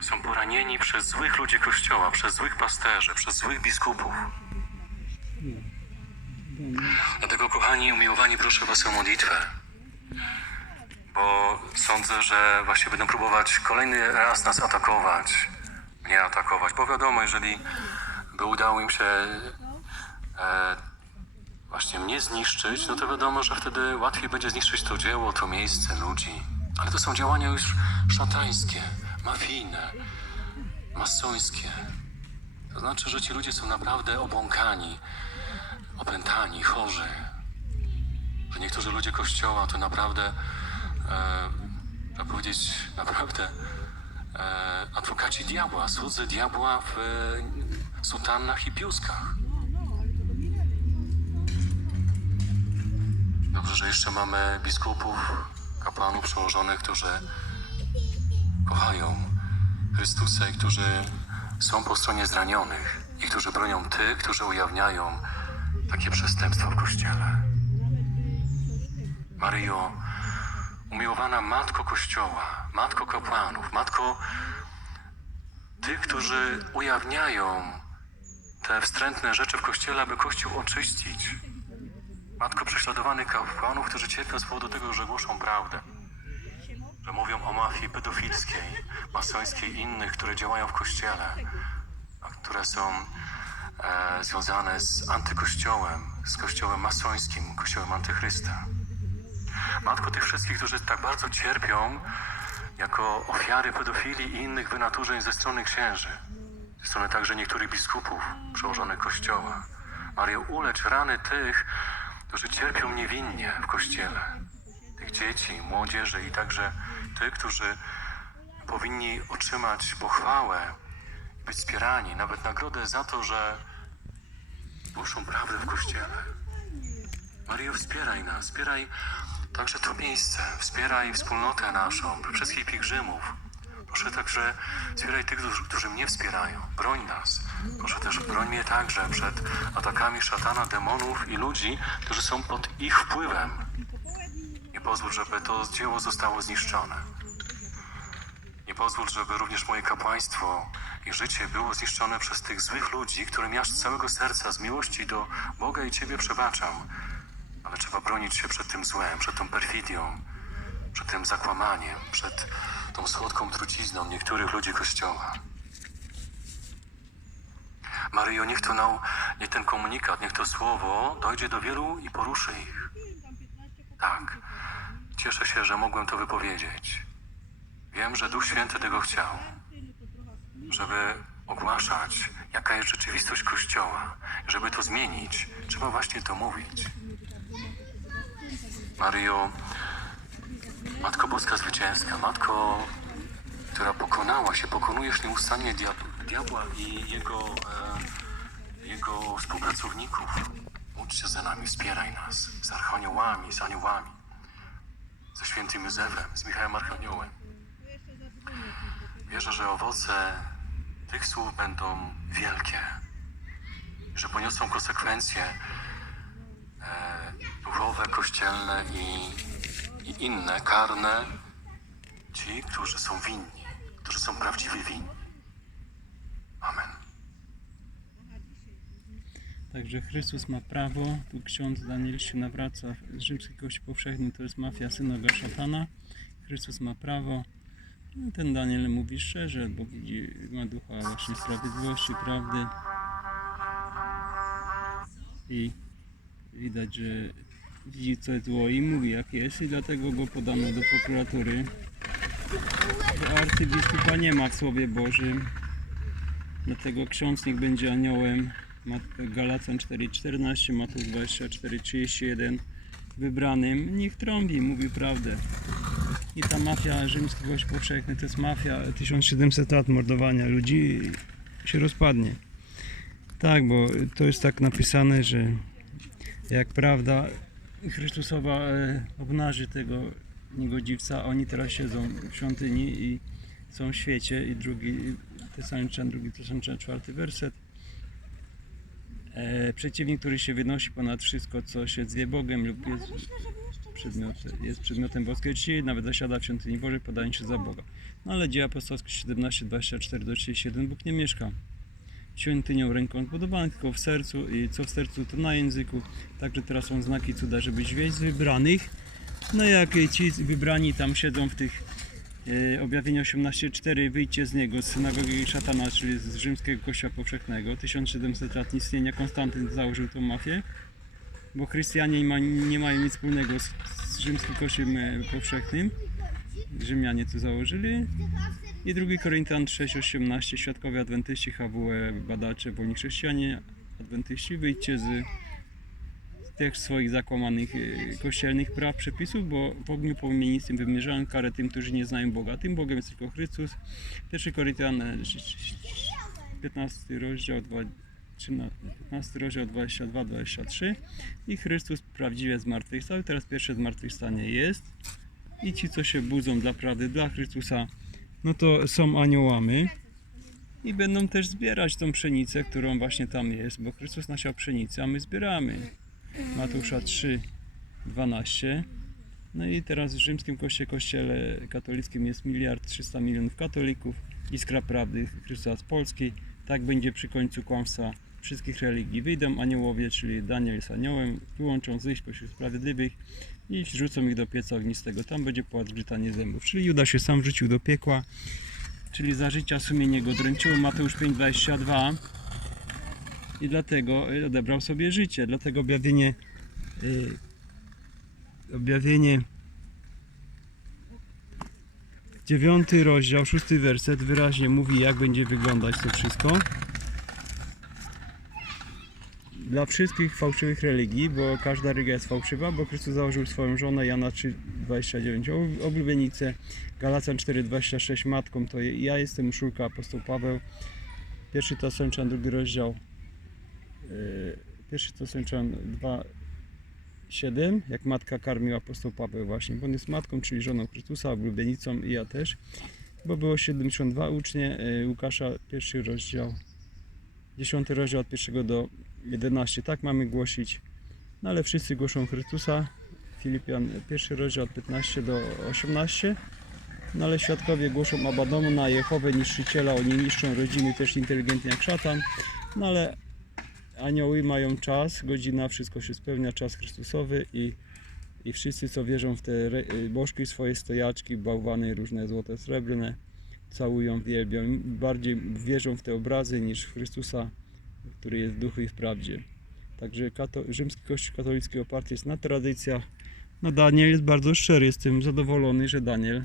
są poranieni przez złych ludzi Kościoła, przez złych pasterzy, przez złych biskupów. Dlatego, kochani, umiłowani, proszę Was o modlitwę. Bo sądzę, że właśnie będą próbować kolejny raz nas atakować, mnie atakować. Bo wiadomo, jeżeli by udało im się e, właśnie mnie zniszczyć, no to wiadomo, że wtedy łatwiej będzie zniszczyć to dzieło, to miejsce, ludzi. Ale to są działania już szatańskie, mafijne, masońskie. To znaczy, że ci ludzie są naprawdę obłąkani, opętani, chorzy. Że niektórzy ludzie kościoła to naprawdę, e, trzeba powiedzieć, naprawdę e, adwokaci diabła, słudzy diabła w e, sutannach i piuskach. Dobrze, że jeszcze mamy biskupów, kapłanów przełożonych, którzy kochają Chrystusa i którzy są po stronie zranionych i którzy bronią tych, którzy ujawniają takie przestępstwa w Kościele. Maryjo, umiłowana Matko Kościoła, Matko kapłanów, Matko tych, którzy ujawniają te wstrętne rzeczy w Kościele, aby Kościół oczyścić. Matko prześladowanych kapłanów, którzy cierpią z powodu tego, że głoszą prawdę. Mówią o mafii pedofilskiej, masońskiej i innych, które działają w Kościele, a które są e, związane z antykościołem, z kościołem masońskim, kościołem antychrysta. Matko tych wszystkich, którzy tak bardzo cierpią jako ofiary pedofilii i innych wynaturzeń ze strony księży, ze strony także niektórych biskupów przełożonych kościoła. Mario, ulecz rany tych, którzy cierpią niewinnie w kościele, tych dzieci, młodzieży i także tych, którzy powinni otrzymać pochwałę, być wspierani, nawet nagrodę za to, że głoszą prawdę w kościele. Mario, wspieraj nas, wspieraj także to miejsce, wspieraj wspólnotę naszą, wszystkich pielgrzymów. Proszę także wspieraj tych, którzy, mnie wspierają. Broń nas. Proszę też broń mnie także przed atakami szatana, demonów i ludzi, którzy są pod ich wpływem. Nie pozwól, żeby to dzieło zostało zniszczone. Nie pozwól, żeby również moje kapłaństwo i życie było zniszczone przez tych złych ludzi, którym ja z całego serca, z miłości do Boga i Ciebie przebaczam. Ale trzeba bronić się przed tym złem, przed tą perfidią, przed tym zakłamaniem, przed tą słodką trucizną niektórych ludzi Kościoła. Maryjo, niech to nau, niech ten komunikat, niech to słowo dojdzie do wielu i poruszy ich. Tak, cieszę się, że mogłem to wypowiedzieć. Wiem, że Duch Święty tego chciał, żeby ogłaszać, jaka jest rzeczywistość Kościoła. Żeby to zmienić, trzeba właśnie to mówić. Maryjo, Matko Boska Zwycięska, Matko, która pokonała się, pokonujesz nieustannie diab- diabła i jego, e, jego współpracowników. Módl się za nami, wspieraj nas, z archaniołami, z aniołami, ze świętym Józefem, z Michałem Archaniołem. Wierzę, że owoce tych słów będą wielkie, że poniosą konsekwencje e, duchowe, kościelne i, i inne, karne, ci, którzy są winni, którzy są prawdziwie winni. Amen. Także Chrystus ma prawo. Tu ksiądz Daniel się nawraca. Rzymski Kościół Powszechny to jest mafia synoga szatana. Chrystus ma prawo. No, ten Daniel mówi szczerze, bo widzi, ma ducha właśnie sprawiedliwości, prawdy. I widać, że widzi co jest zło i mówi jak jest i dlatego go podano do prokuratury. Bo arcybiskupa nie ma w Słowie Bożym. Dlatego ksiądz niech będzie aniołem. Galacjan 4,14, Mateusz 24,31 wybranym. Niech trąbi, mówi prawdę. I ta mafia rzymskiego powszechny to jest mafia 1700 lat mordowania ludzi się rozpadnie. Tak, bo to jest tak napisane, że jak prawda Chrystusowa e, obnaży tego niegodziwca, oni teraz siedzą w świątyni i są w świecie i drugi Tesaloniczan, drugi Tesaloniczan, czwarty werset. E, przeciwnik, który się wynosi ponad wszystko, co się zwie Bogiem lub jest przedmiot, jest przedmiotem boskiej czci, nawet zasiada w świątyni Bożej, podając się za Boga. No ale dzieje apostolskie 17, 24 do 31 Bóg nie mieszka świątynią ręką zbudowaną, tylko w sercu i co w sercu to na języku. Także teraz są znaki cuda, żebyś wieść z wybranych. No jak ci wybrani tam siedzą w tych e, objawieniu 18.4 wyjdźcie z niego, z synagogi szatana, czyli z rzymskiego kościoła powszechnego. 1700 lat istnienia Konstantyn założył tą mafię, bo chrystianie nie, ma, nie mają nic wspólnego z, rzymskim kościołem e, powszechnym. Rzymianie to założyli. I 2 Koryntian 6,18 Świadkowie Adwentyści, HWE, badacze, wolni chrześcijanie, adwentyści, wyjdźcie z tych swoich zakłamanych e, kościelnych praw, przepisów, bo w ogniu płomienistym wymierzają karę tym, którzy nie znają Boga. Tym Bogiem jest tylko Chrystus. 1 Koryntian e, 15 rozdział 2, 13, 15 rozdział 22-23 i Chrystus prawdziwie zmartwychwstał. Teraz pierwsze zmartwychwstanie jest i ci, co się budzą dla prawdy, dla Chrystusa, no to są aniołami i będą też zbierać tą pszenicę, którą właśnie tam jest, bo Chrystus nasiał pszenicę, a my zbieramy. Matusza 3, 12. No i teraz w rzymskim kościele, kościele katolickim jest miliard 300 milionów katolików, iskra prawdy Chrystusa z Polski. Tak będzie przy końcu kłamstwa wszystkich religii. Wyjdą aniołowie, czyli Daniel jest aniołem, wyłączą zysk pośród sprawiedliwych i rzucą ich do pieca ognistego. Tam będzie płacz grytanie zębów. Czyli Juda się sam rzucił do piekła, czyli za życia sumienie go dręczyło. Mateusz 5,22 i dlatego y, odebrał sobie życie. Dlatego objawienie y, objawienie dziewiąty rozdział, szósty werset wyraźnie mówi jak będzie wyglądać to wszystko. Dla wszystkich fałszywych religii, bo każda religia jest fałszywa, bo Chrystus założył swoją żonę Jana 3,29 ob- oblubienicę, Galacjan 4,26 matką to ja jestem Szulka apostoł Paweł, pierwszy Tesaloniczan, drugi rozdział, yy, pierwszy Tesaloniczan 2,7 jak matka karmił apostoł Paweł właśnie, bo on jest matką, czyli żoną Chrystusa, oblubienicą i ja też, bo było 72 ucznie, yy, Łukasza pierwszy rozdział, 10 rozdział od pierwszego do 11, tak mamy głosić. No ale wszyscy głoszą Chrystusa. Filipian, pierwszy rozdział od 15 do 18. No ale świadkowie głoszą Abadomu na Jehowę, niszczyciela, oni niszczą rodziny też inteligentnie jak szatan. No ale anioły mają czas, godzina, wszystko się spełnia, czas Chrystusowy i, i wszyscy co wierzą w te y, bożki swoje stojaczki, bałwany różne złote, srebrne, całują, wielbią. Bardziej wierzą w te obrazy niż w Chrystusa który jest w duchu i w prawdzie. Także kato, rzymski kościół katolicki oparty jest na tradycjach. No Daniel jest bardzo szczery, jestem zadowolony, że Daniel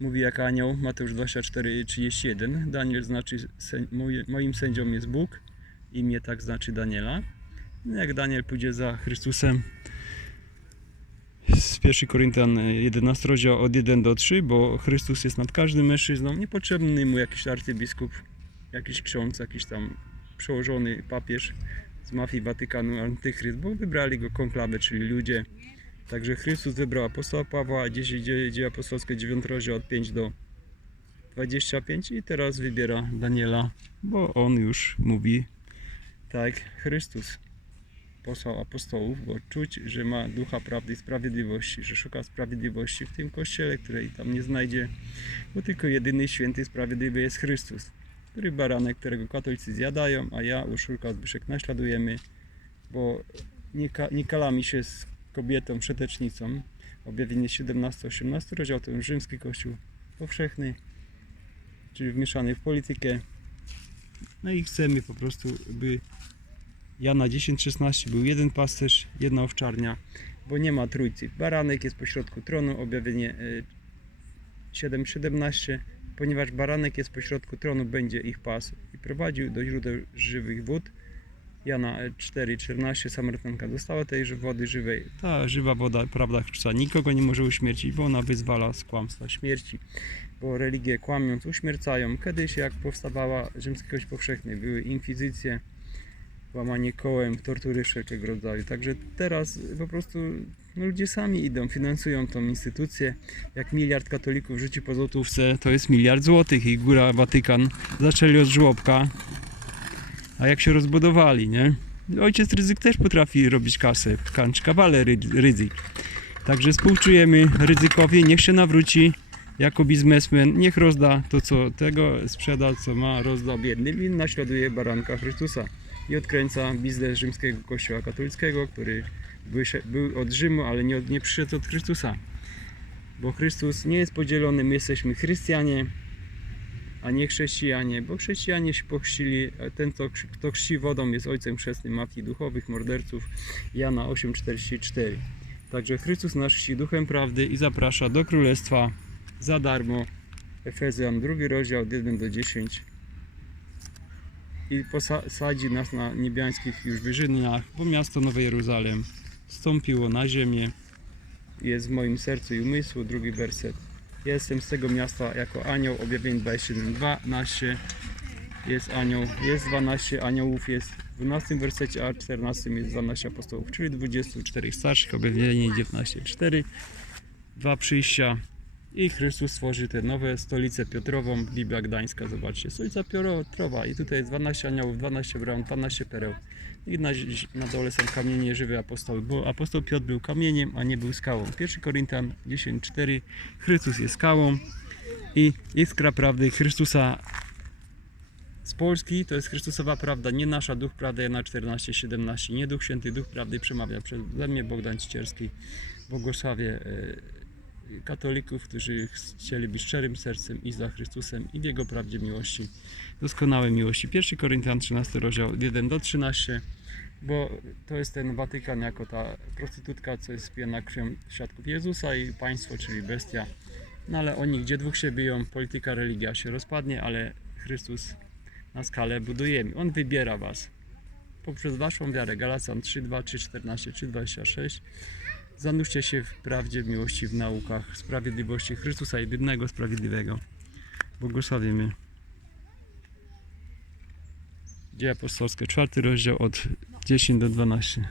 mówi jak anioł, Mateusz 24, 31. Daniel znaczy, moje, moim sędzią jest Bóg, imię tak znaczy Daniela. No Jak Daniel pójdzie za Chrystusem z 1 Koryntian 11 rozdział od 1 do 3, bo Chrystus jest nad każdym mężczyzną, niepotrzebny mu jakiś arcybiskup, jakiś ksiądz, jakiś tam przełożony papież z mafii Watykanu, antychryst, bo wybrali go konklawę, czyli ludzie. Także Chrystus wybrał apostoła Pawła, 10 dzieje, dzieje apostolskie 9 rozdział od 5 do 25 i teraz wybiera Daniela, bo on już mówi tak, Chrystus posłał apostołów, bo czuć, że ma ducha prawdy i sprawiedliwości, że szuka sprawiedliwości w tym kościele, której tam nie znajdzie, bo tylko jedyny święty sprawiedliwy jest Chrystus który baranek, którego katolicy zjadają, a ja, Urszulka Zbyszek naśladujemy, bo nie, ka- nie kalami się z kobietą, przetecznicą. Objawienie 17-18 rozdział to rzymski kościół powszechny, czyli wmieszany w politykę. No i chcemy po prostu, by Jana 10-16 był jeden pasterz, jedna owczarnia, bo nie ma trójcy. Baranek jest pośrodku tronu, objawienie y, 7-17 ponieważ baranek jest pośrodku tronu, będzie ich pas i prowadził do źródeł żywych wód. Jana 4,14 Samarytanka dostała tej ży- wody żywej. Ta żywa woda, prawda Chrystusa, nikogo nie może uśmiercić, bo ona wyzwala z kłamstwa śmierci. Bo religie kłamiąc uśmiercają. Kiedyś jak powstawała rzymska kość powszechny, były inkwizycje, łamanie kołem, tortury wszelkiego rodzaju. Także teraz po prostu no, ludzie sami idą, finansują tą instytucję. Jak miliard katolików rzuci po złotówce, to jest miliard złotych i góra Watykan zaczęli od żłobka. A jak się rozbudowali, nie? Ojciec Ryzyk też potrafi robić kasę, kawaler Ry- Ryzyk. Także współczujemy ryzykowi, niech się nawróci jako biznesmen, niech rozda to, co tego sprzeda, co ma, rozda biednym i naśladuje baranka Chrystusa. I odkręca biznes rzymskiego kościoła katolickiego, który był, od Rzymu, ale nie, od, nie przyszedł od Chrystusa. Bo Chrystus nie jest podzielony, my jesteśmy chrystianie, a nie chrześcijanie, bo chrześcijanie się pochrzcili, ten kto, chrzci wodą jest ojcem chrzestnym mafii duchowych, morderców, Jana 8,44. Także Chrystus nas chrzci duchem prawdy i zaprasza do królestwa za darmo. Efezjan, drugi rozdział, od 1 do 10. I posadzi nas na niebiańskich już wyżyninach, bo miasto Nowe Jeruzalem stąpiło na ziemię. Jest w moim sercu i umysłu, drugi werset. Jestem z tego miasta jako anioł, objawień 27, 12. Jest anioł, jest 12 aniołów, jest w 12 wersecie, a 14 jest 12 apostołów, czyli 24 starszych, objawienie 19, 4, dwa przyjścia i Chrystus stworzy te nowe stolicę Piotrową, Biblia Gdańska, zobaczcie, stolica Piotrowa i tutaj jest 12 aniołów, 12 bram, 12 pereł i na, na dole są kamienie żywe apostoły, bo apostoł Piotr był kamieniem, a nie był skałą. 1 Koryntian 10:4 Chrystus jest skałą i iskra prawdy Chrystusa z Polski to jest Chrystusowa prawda, nie nasza duch prawdy Jana 14:17. Nie Duch Święty, Duch prawdy przemawia przeze mnie Bogdan Cicierski. Błogosławię e, katolików, którzy chcieli być szczerym sercem i za Chrystusem i w Jego prawdzie miłości, doskonałej miłości. 1 Koryntian 13 rozdział 1 do 13 bo to jest ten Watykan jako ta prostytutka, co jest pijana krwią świadków Jezusa i państwo, czyli bestia. No ale oni, gdzie dwóch się biją, polityka, religia się rozpadnie, ale Chrystus na skalę budujemy. On wybiera was poprzez waszą wiarę. Galacjan 3, 2, 3, 14, 3, 26. Zanurzcie się w prawdzie, w miłości, w naukach, sprawiedliwości Chrystusa jedynego sprawiedliwego. Błogosławimy. Dzieje apostolskie, czwarty rozdział od 10 do 12.